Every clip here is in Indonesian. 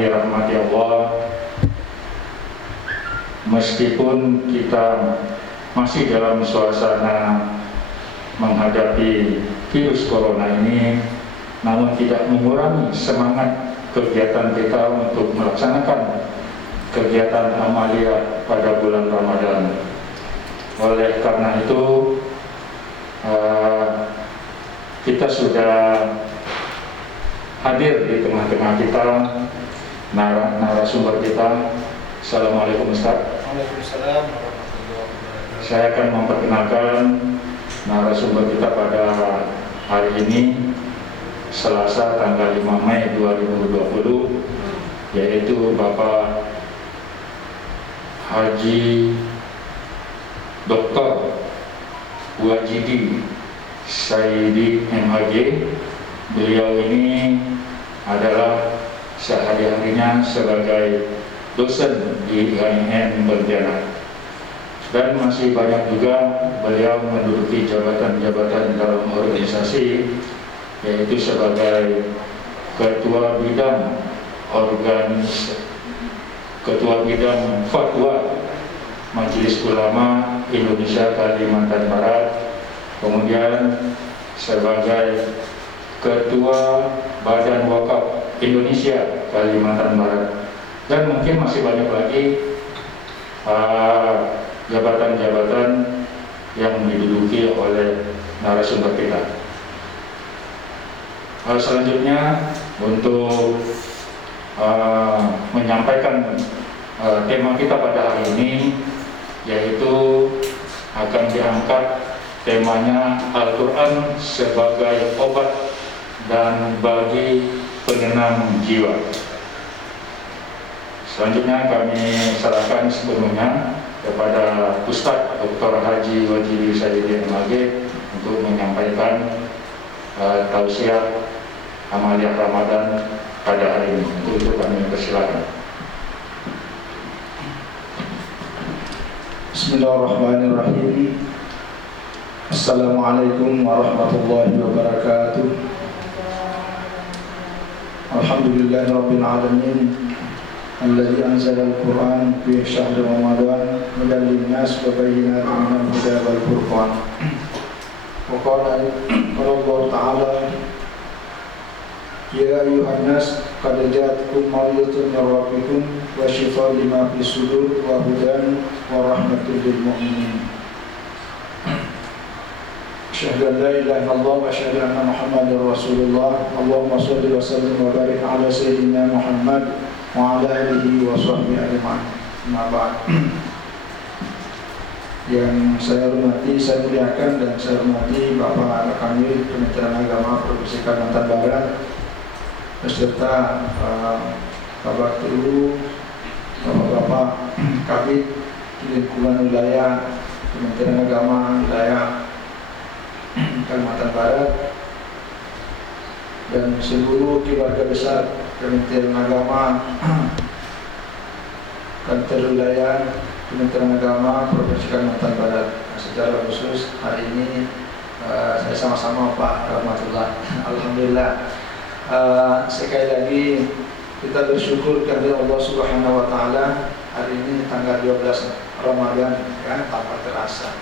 Dirahmati Allah, meskipun kita masih dalam suasana menghadapi virus corona ini, namun tidak mengurangi semangat kegiatan kita untuk melaksanakan kegiatan amaliyah pada bulan Ramadan. Oleh karena itu, kita sudah hadir di tengah-tengah kita narasumber kita. Assalamualaikum Ustaz. Waalaikumsalam warahmatullahi wabarakatuh. Saya akan memperkenalkan narasumber kita pada hari ini, Selasa tanggal 5 Mei 2020, yaitu Bapak Haji Dr. Wajidi Saidi MHG. Beliau ini adalah sehari-harinya sebagai dosen di IAIN Pontianak, dan masih banyak juga beliau menduduki jabatan-jabatan dalam organisasi, yaitu sebagai ketua bidang fatwa Majelis Ulama Indonesia Kalimantan Barat, kemudian sebagai ketua Badan Wakaf Indonesia Kalimantan Barat, dan mungkin masih banyak lagi jabatan-jabatan yang diduduki oleh narasumber kita. Selanjutnya, untuk menyampaikan tema kita pada hari ini, yaitu akan diangkat temanya Al-Quran sebagai obat dan bagi penenang jiwa. Selanjutnya kami serahkan sepenuhnya kepada Ustadz Dr. Haji Wajidi Saidi MHG untuk menyampaikan tausiah amaliyah Ramadan pada hari ini. Untuk itu kami persilakan. Bismillahirrahmanirrahim. Assalamualaikum warahmatullahi wabarakatuh. Alhamdulillahirabbil alamin. Alladzi anzala al-Qur'an fi syahri Ramadan hudan lin-nas wa bayyinatin minal huda wal furqan. Wa qala Allah Ta'ala, ya ayyuhan nas qad ja'atkum maw'izatun min rabbikum wa shifaa'un lima fis sudur wa hudan wa rahmatul lil mu'minin. Asyhadu an la ilaha illallah wa asyhadu anna Muhammadar Rasulullah. Allahumma shalli wa sallim wa barik ala sayyidina Muhammad wa ala alihi wa sahbihi ajma'in. Amma ba'd. Yang saya hormati, saya muliakan dan saya hormati Bapak Kanwil Kementerian Agama Provinsi Kalimantan Barat beserta Bapak Guru, Bapak-bapak Kabid Lingkungan Wilayah Kementerian Agama Wilayah Kalimantan Barat, dan seluruh keluarga besar Kementerian Agama Kantor Wilayah Kementerian Agama Provinsi Kalimantan Barat. Secara khusus hari ini saya sama-sama Pak Rahmatullah. Alhamdulillah. Sekali lagi kita bersyukur kepada Allah Subhanahu wa Ta'ala. Hari ini tanggal 12 Ramadan, ya, tanpa terasa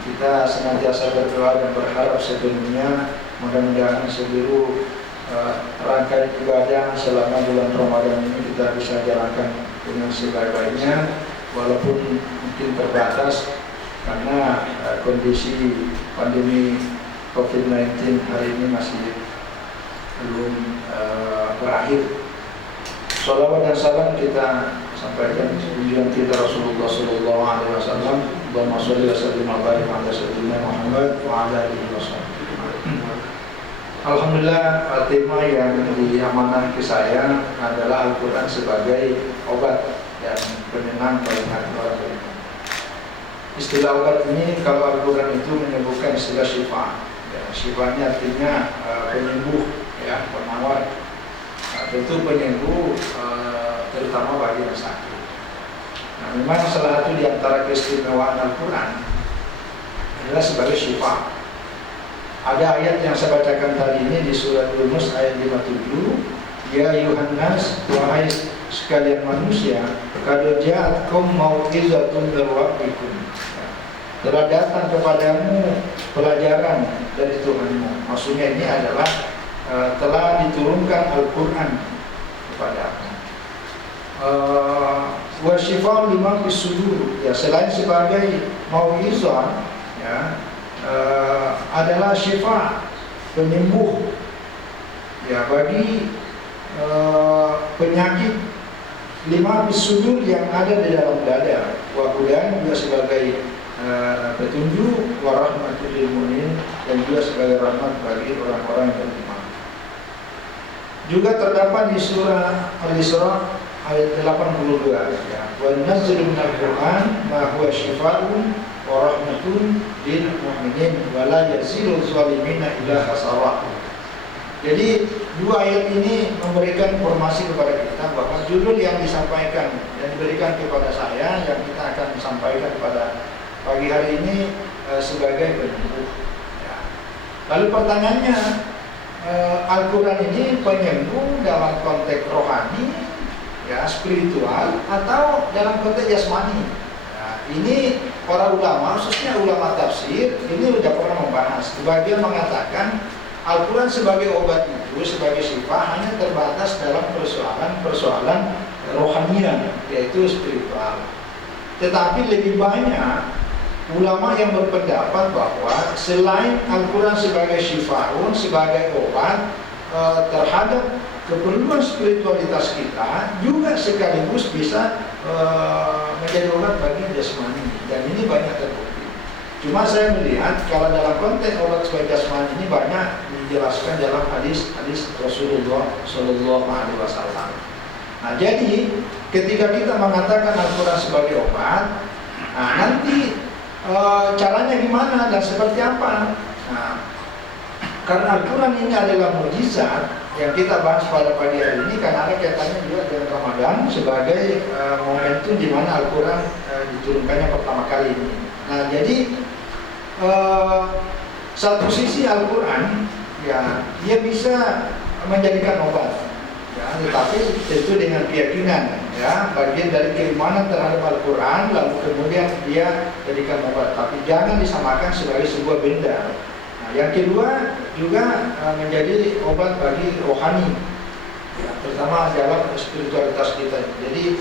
kita senantiasa berdoa dan berharap sebelumnya mudah-mudahan seluruh rangkaian ibadah selama bulan Ramadan ini kita bisa jalankan dengan sebaik-baiknya, walaupun mungkin terbatas karena kondisi pandemi COVID-19 hari ini masih belum berakhir. Shalawat dan salam kita sampaikan junjungan kita Rasulullah Sallallahu Alaihi Wasallam. Allahumma sholli wa sallim wa barik ala sayyidina Muhammad wa ala alihi wasallam. Alhamdulillah, tema yang diamanahkan ke saya adalah Al-Quran sebagai obat dan penenang bagi hati orang beriman. Istilah obat ini, kalau Al-Quran itu menyebutkan istilah syifa. Ya, syifanya artinya penyembuh, ya, penawar. Tentu penyembuh terutama bagi yang sakit. Nah, memang salah satu di antara keistimewaan Al-Quran adalah sebagai syifa. Ada ayat yang saya bacakan tadi ini di surat Yunus ayat 57 Ya ayuhan nas, wahai sekalian manusia, qad ja'atkum mau'izatun min rabbikum. Telah datang kepadamu pelajaran dari Tuhanmu. Maksudnya ini adalah telah diturunkan Al-Quran kepadamu. Wa syifa'un lima fis sudur. Ya, selain sebagai mau'izah, ya, adalah syifa, penyembuh, ya, bagi penyakit lima sudur yang ada di dalam dada. Wa hudan juga sebagai petunjuk, wa rahmatul lil mu'minin, dan juga sebagai rahmat bagi orang-orang yang beriman. Juga terdapat di surah Al-Isra ayat 82, ya, wa nunazzilu minal Qur'an ma huwa syifaa'un wa rahmatun lil mu'minin wa la yazidu zalimina illa khasara. Jadi dua ayat ini memberikan informasi kepada kita bahwa judul yang disampaikan dan diberikan kepada saya, yang kita akan sampaikan pada pagi hari ini sebagai penyembuh. Ya. Lalu pertanyaannya, Al-Quran ini penyembuh dalam konteks rohani, ya, spiritual, atau dalam konteks jasmani? Nah, ini para ulama, khususnya ulama tafsir, ini sudah pernah membahas. Sebagian mengatakan Al-Quran sebagai obat itu, sebagai syifa, hanya terbatas dalam persoalan rohanian, yaitu spiritual. Tetapi lebih banyak ulama yang berpendapat bahwa selain Al-Quran sebagai syifaun, sebagai obat terhadap keperluan spiritualitas kita, juga sekaligus bisa menjadi obat bagi jasmani. Dan ini banyak terbukti. Cuma saya melihat kalau dalam konteks obat sebagai jasmani ini banyak dijelaskan dalam hadis Rasulullah Shallallahu Alaihi Wasallam. Nah, jadi ketika kita mengatakan Al-Quran sebagai obat, nah nanti caranya gimana dan seperti apa? Nah, karena Al-Quran ini adalah mukjizat yang kita bahas pada pagi hari ini, karena ada kaitannya juga dengan Ramadan sebagai momentum di mana Al-Quran diturunkannya pertama kali ini. Nah, jadi satu sisi Al-Quran, ya, dia bisa menjadikan obat, ya, tetapi tentu dengan keyakinan, ya, bagian dari keimanan terhadap Al-Quran, lalu kemudian dia jadikan obat, tapi jangan disamakan sebagai sebuah benda. Nah, yang kedua juga menjadi obat bagi rohani, ya, terutama dalam spiritualitas kita. Jadi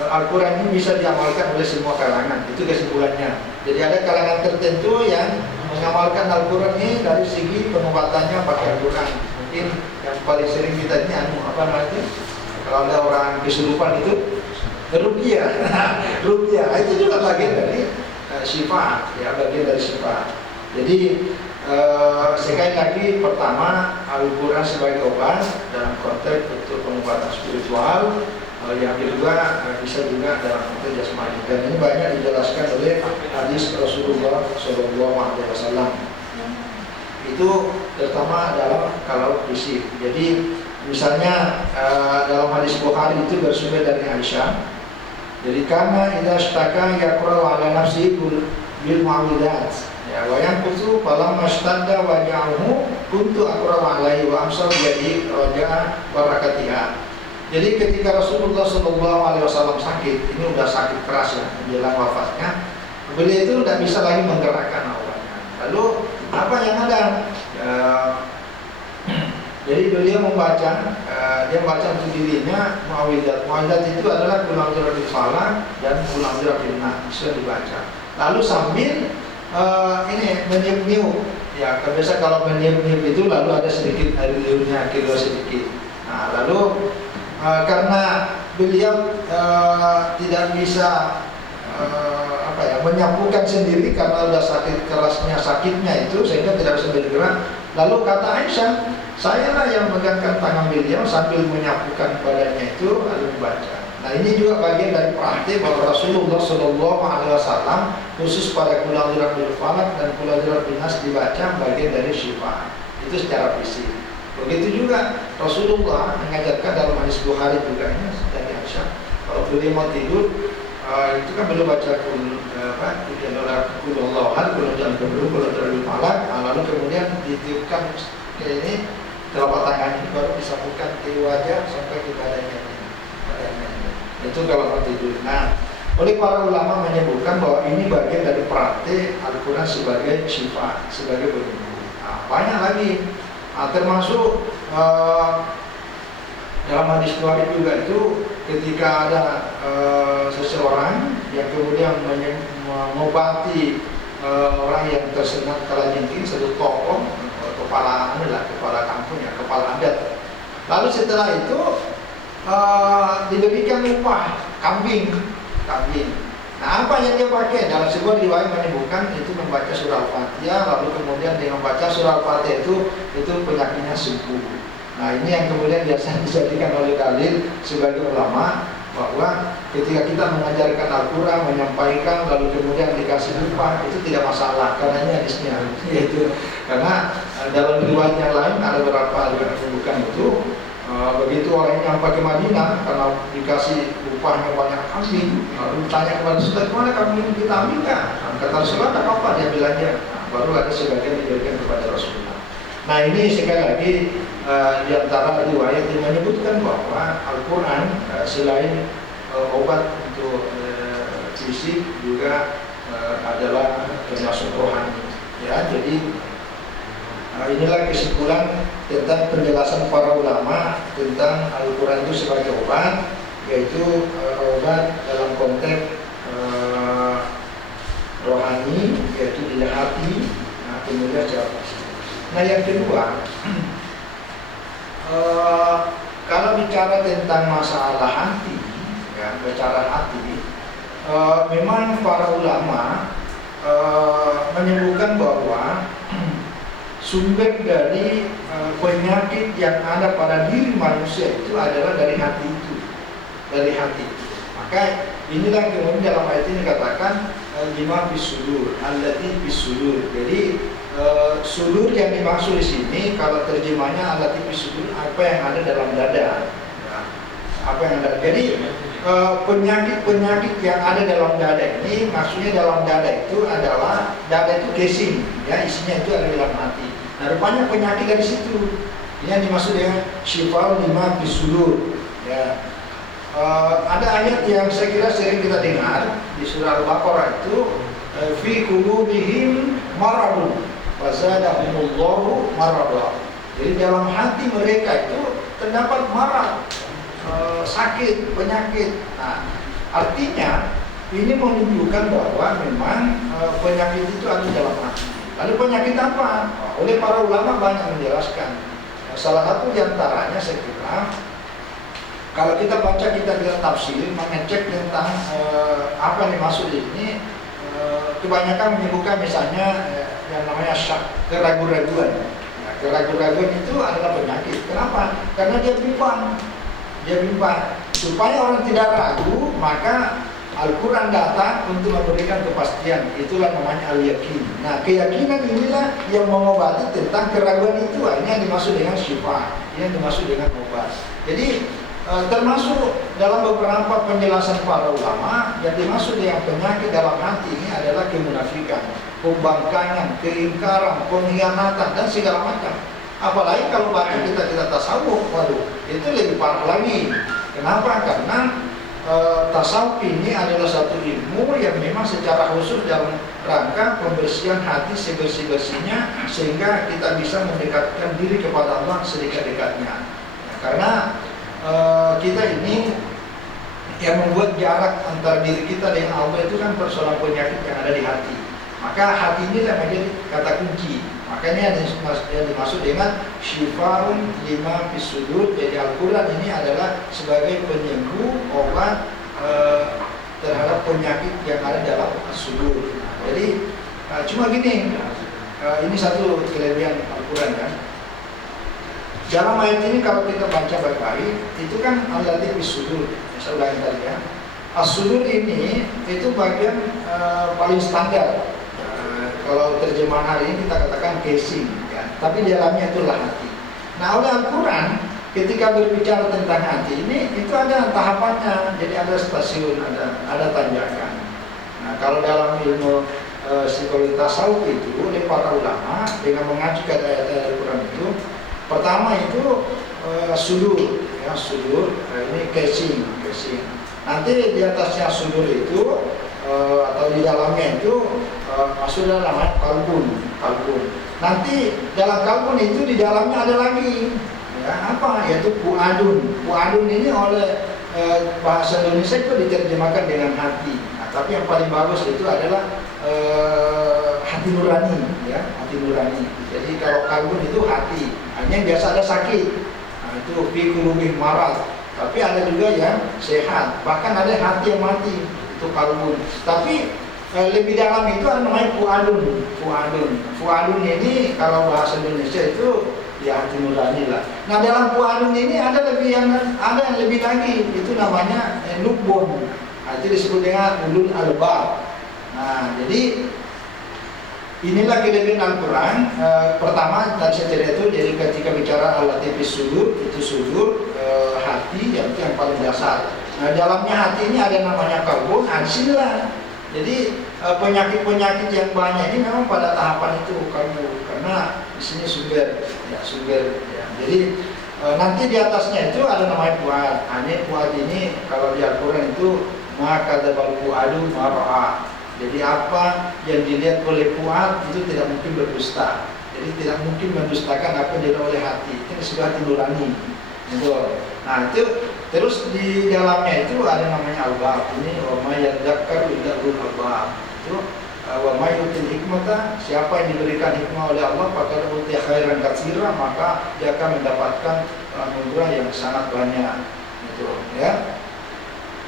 Al-Quran ini bisa diamalkan oleh semua kalangan, itu kesimpulannya. Jadi ada kalangan tertentu yang mengamalkan Al-Quran ini dari segi pengobatannya pakai Al-Quran. Mungkin yang paling sering kita ini apa namanya? Kalau ada orang kesurupan itu ruqyah. Ruqyah itu juga bagian dari syifa, ya, bagian dari syifa. Jadi sekali lagi, pertama Al-Quran sebagai obat dalam konteks untuk pengobatan spiritual. Yang kedua bisa juga dalam konteks jasmani, dan ini banyak dijelaskan oleh hadis Rasulullah Shallallahu Alaihi Wasallam. Itu terutama dalam kalau fisik. Jadi misalnya dalam hadis Bukhari itu bersumber dari Aisyah. Jadi karena idza ishtaka yaqra'u ala nafsihi bil mu'awwidzat, ya, wa yanqutu falamma ishtadda waja'uhu kuntu aqra'u alaihi wa amsal jadi raja'a barakatiha. Jadi ketika Rasulullah SAW sakit, ini udah sakit keras ya, menjelang wafatnya, beliau itu tidak bisa lagi menggerakkan awalnya. Lalu apa yang ada? Jadi beliau membaca, dia membaca untuk dirinya mu'awwidzat. Mu'awwidzat itu adalah qul a'udzu birabbil falaq dan qul a'udzu birabbin nas, bisa dibaca. Lalu sambil ini meniup-niup, ya, biasa kalau meniup-niup itu lalu ada sedikit air liurnya, kira sedikit. Nah, lalu karena beliau tidak bisa menyapukan sendiri karena sudah sakit kerasnya sakitnya itu, sehingga tidak bisa bergerak. Lalu kata Aisyah, saya lah yang megangkan tangan beliau sambil menyapukan badannya itu lalu membaca. Nah, ini juga bagian dari praktik bahwa Rasulullah Shallallahu Alaihi Wasallam khusus pada qul a'udzu birabbil falaq dan qul a'udzu birabbin nas dibaca bagian dari syifa, itu secara fisik. Begitu juga Rasulullah mengajarkan dalam hadis Bukhari juga ini dari Aisyah, kalau beliau mau tidur itu kan beliau baca lalu kemudian ditiupkan ini telapak tangan ini baru disambungkan ke wajah sampai ke badannya. Itu kalau mau tidur. Nah, oleh para ulama menyebutkan bahwa ini bagian dari praktik Al-Quran sebagai syifa, sebagai penyembuh. Nah, banyak lagi, termasuk dalam hadis Bukhari juga itu ketika ada seseorang yang kemudian mengobati orang yang tersengat kalajengking, satu tokoh, kepala kampung ya, kepala adat. Lalu setelah itu diberikan upah kambing. Nah, apa yang dia pakai? Dalam sebuah riwayat menyebutkan itu membaca surah Al-Fatihah, lalu kemudian dengan membaca surah Al-Fatihah itu penyakitnya sembuh. Nah, ini yang kemudian biasa dijadikan oleh dalil sebagai ulama bahwa ketika kita mengajarkan Al-Quran, menyampaikan, lalu kemudian dikasih upah, itu tidak masalah karena ini hadisnya. Yaitu karena dalam riwayat yang lain ada beberapa yang menyebutkan itu. Begitu orang yang nyampe ke Madinah karena dikasih upahnya banyak kambing, lalu tanya kepada Rasulullah, mana kambing kita ambilkan? Kata Rasulullah, tak apa, dia bilangnya. Baru ada sebagian diberikan kepada Rasulullah. Nah, ini sekali lagi di antara riwayat yang menyebutkan bahwa Al-Quran selain obat untuk fisik juga adalah termasuk rohani. Ya, jadi inilah kesimpulan tentang penjelasan para ulama tentang Al-Quran itu sebagai obat, yaitu obat dalam konteks rohani, yaitu di hati, kemudian secara fisik. Nah, yang kedua, kalau bicara tentang masalah hati, ya, bicara hati, memang para ulama menyebutkan bahwa sumber dari penyakit yang ada pada diri manusia itu adalah dari hati itu, dari hati. Maka inilah kemudian dalam ayat ini dikatakan lima bisudur, allati bisudur. Jadi sudur yang dimaksud di sini kalau terjemahnya allati bisudur, apa yang ada dalam dada. Ya, apa yang ada. Jadi penyakit-penyakit yang ada dalam dada ini, maksudnya dalam dada itu adalah dada itu casing, ya, isinya itu ada dalam hati. Nah, banyak penyakit dari situ. Ini yang dimaksud dengan syifa lima bisudur. Ya. Ada ayat yang saya kira sering kita dengar di surah Al-Baqarah itu, fi qulubihim maradun wa zadahumullahu marada. Jadi dalam hati mereka itu terdapat marad, sakit, penyakit. Nah, artinya ini menunjukkan bahwa memang penyakit itu ada dalam hati. Lalu penyakit apa? Oleh para ulama banyak menjelaskan. Salah satu diantaranya saya kira, kalau kita baca kitab-kitab tafsir mengecek tentang apa yang dimaksud ini, kebanyakan menyebutkan misalnya yang namanya syak, keraguan-raguan. Nah, keraguan-raguan itu adalah penyakit. Kenapa? Karena dia bimbang. Supaya orang tidak ragu, maka Al-Quran datang untuk memberikan kepastian. Itulah namanya al-yakin. Nah, keyakinan inilah yang mengobati tentang keraguan itu. Ini yang dimaksud dengan syifa, ini yang dimaksud dengan obat. Jadi termasuk dalam beberapa penjelasan para ulama, yang dimaksud dengan penyakit dalam hati ini adalah kemunafikan, pembangkangan, keingkaran, pengkhianatan, dan segala macam. Apalagi kalau baca kita tasawuf, waduh, itu lebih parah lagi. Kenapa? Karena tasawuf ini adalah satu ilmu yang memang secara khusus dalam rangka pembersihan hati sebersih-bersihnya, sehingga kita bisa mendekatkan diri kepada Allah sedekat-dekatnya. Ya, karena kita ini yang membuat jarak antara diri kita dengan Allah itu kan persoalan penyakit yang ada di hati. Maka hati ini yang menjadi kata kunci. Makanya yang dimaksud dengan syifaun lima bisudur. Jadi Al-Quran ini adalah sebagai penyembuh, obat terhadap penyakit yang ada dalam sudur. Jadi cuma gini, ini satu kelebihan Al-Quran ya. Dalam ayat ini kalau kita baca baik-baik, itu kan allati bisudur. Saya ulangi tadi ya. As-sudur ini itu bagian paling standar. Kalau terjemahan hari ini kita katakan casing, ya. Tapi di dalamnya itulah hati. Nah, oleh Al-Quran ketika berbicara tentang hati ini, itu ada tahapannya. Jadi ada stasiun, ada tanjakan. Nah, kalau dalam ilmu psikologi tasawuf itu oleh para ulama dengan mengacu pada ayat-ayat Al-Quran itu, Pertama itu sudur, ya sudur. Ini casing. Nanti di atasnya sudur itu atau di dalamnya itu masuk dalam namanya kalbun. Nanti dalam kalbun itu di dalamnya ada lagi, ya apa? Yaitu puadun. Puadun ini oleh bahasa Indonesia itu diterjemahkan dengan hati. Nah, tapi yang paling bagus itu adalah hati nurani, ya hati nurani. Jadi kalau kalbun itu hati, hanya biasa ada sakit. Nah, itu fi qulubihim marad. Tapi ada juga yang sehat. Bahkan ada hati yang mati, itu kalbun. Tapi lebih dalam itu ada namanya fuadun. Fuadun ini kalau bahasa Indonesia itu ya hati nurani lah. Nah dalam fuadun ini ada yang lebih lagi, itu namanya lubun. Nah, itu disebut dengan ulul albab. Nah jadi inilah kelebihan Al-Quran. Pertama tadi saya cerita itu, jadi ketika bicara al-latifis sudur, itu sudur hati yang paling dasar. Nah dalamnya hati ini ada namanya kalbun, sinilah. Jadi penyakit-penyakit yang banyak ini memang pada tahapan itu kalbu, karena di sini sumber. Ya. Jadi nanti di atasnya itu ada namanya fuad. Fuad ini kalau di Al-Quran itu maka dzabal fuadu ma ra'a. Jadi apa yang dilihat oleh fuad itu tidak mungkin berdusta. Jadi tidak mungkin mendustakan apa yang dilihat oleh hati. Itu disebut hati nurani. Nah itu terus di dalamnya itu ada namanya albab. Ini wa may yadzakkaru illa ulul albab. Itu wa may yutil hikmata, siapa yang diberikan hikmah oleh Allah faqad utiya khairan katsira, maka dia akan mendapatkan anugerah yang sangat banyak. Itu ya.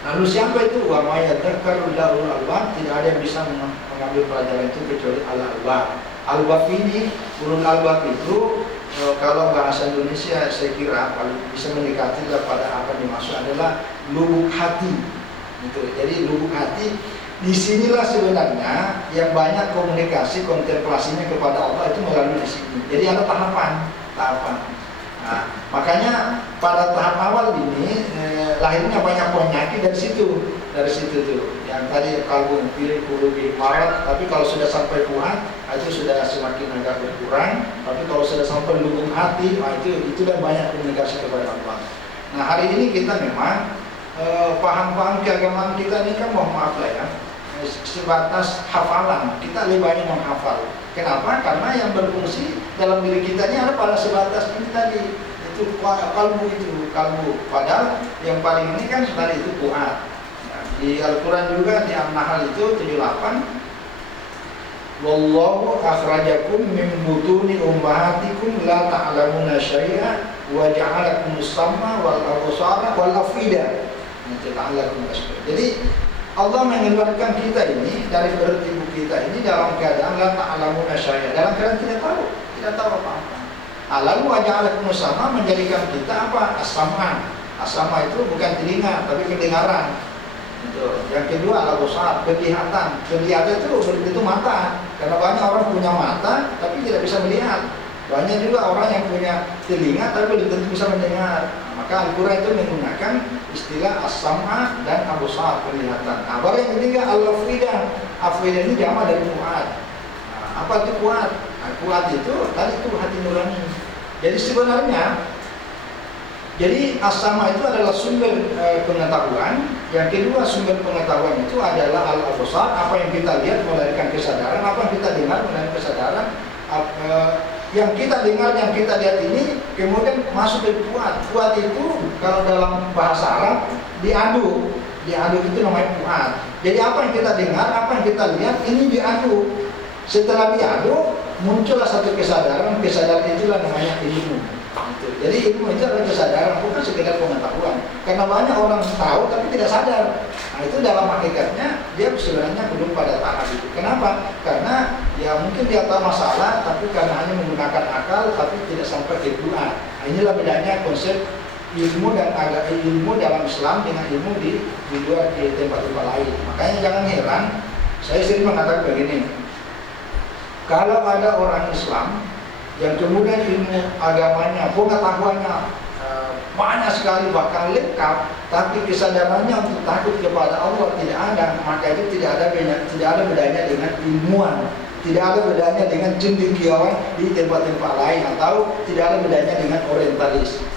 Lalu siapa itu? Wa may yadzakkaru illa ulul albab, tidak ada yang bisa mengambil pelajaran itu kecuali al-albab. Albab ini, ulul albab itu kalau bahasa Indonesia saya kira paling bisa mendekati pada apa yang dimaksud adalah lubuk hati. Gitu. Jadi lubuk hati disinilah sebenarnya yang banyak komunikasi kontemplasinya kepada Allah itu melalui di sini. Jadi ada tahapan. Nah, makanya pada tahap awal ini lahirnya banyak penyakit dari situ tuh. Yang tadi kalbun, pilih qulubi marad, tapi kalau sudah sampai fuad itu sudah semakin agak berkurang. Tapi kalau sudah sampai lubuk hati, itu dan banyak komunikasi kepada Allah. Nah hari ini kita memang paham-paham keagamaan kita ini kan mohon maaf lah ya, sebatas hafalan. Kita lebih banyak menghafal. Kenapa? Karena yang berfungsi dalam diri kita ini ada pada sebatas ini tadi. Itu kalbu. Padahal yang paling ini kan sebenarnya itu fuad. Nah, di Al-Quran juga di An-Nahl itu 78. Wallahu akhrajakum min butuni ummahatikum la ta'lamuna syai'a wa ja'alakumus sam'a wal absara wal afida. Jadi Allah mengeluarkan kita ini dari perut ibu kita ini dalam keadaan la ta'lamuna syai'a, dalam keadaan tidak tahu apa-apa. Lalu wa ja'alakumus sam'a, menjadikan kita apa? As-sam'a. As-sam'a itu bukan telinga tapi pendengaran. Yang kedua adalah absar, penglihatan. Penglihatan itu mata. Karena banyak orang punya mata tapi tidak bisa melihat. Banyak juga orang yang punya telinga tapi belum tentu bisa mendengar. Maka Al-Quran itu menggunakan istilah as-sam'a dan absar, penglihatan. Nah, baru yang ketiga al-afidah. Afidah ini jama dari fuad. Nah, apa itu fuad? Nah, fuad itu tadi itu hati nurani. Jadi sebenarnya as-sama itu adalah sumber pengetahuan. Yang kedua sumber pengetahuan itu adalah al-absar, apa yang kita lihat melahirkan kesadaran, apa yang kita dengar melahirkan kesadaran. Yang kita dengar, yang kita lihat ini kemudian masuk ke fuad. Fuad itu kalau dalam bahasa Arab diaduk itu namanya fuad. Jadi apa yang kita dengar, apa yang kita lihat ini diaduk. Setelah diaduk muncullah satu kesadaran itulah namanya ilmu. Jadi ilmu itu adalah kesadaran, bukan sekedar pengetahuan. Karena banyak orang tahu tapi tidak sadar. Nah itu dalam hakikatnya dia sebenarnya belum pada tahap itu. Kenapa? Karena ya mungkin dia tahu masalah, tapi karena hanya menggunakan akal, tapi tidak sampai ke fuad. Nah inilah bedanya konsep ilmu dan ilmu dalam Islam dengan ilmu di luar di tempat-tempat lain. Makanya jangan heran, saya sering mengatakan begini. Kalau ada orang Islam yang kemudian ilmu agamanya, pengetahuannya banyak sekali bahkan lengkap, tapi kesadarannya untuk takut kepada Allah tidak ada, maka itu tidak ada bedanya dengan ilmuwan tidak ada bedanya dengan cendekiawan di tempat-tempat lain, atau tidak ada bedanya dengan orientalis.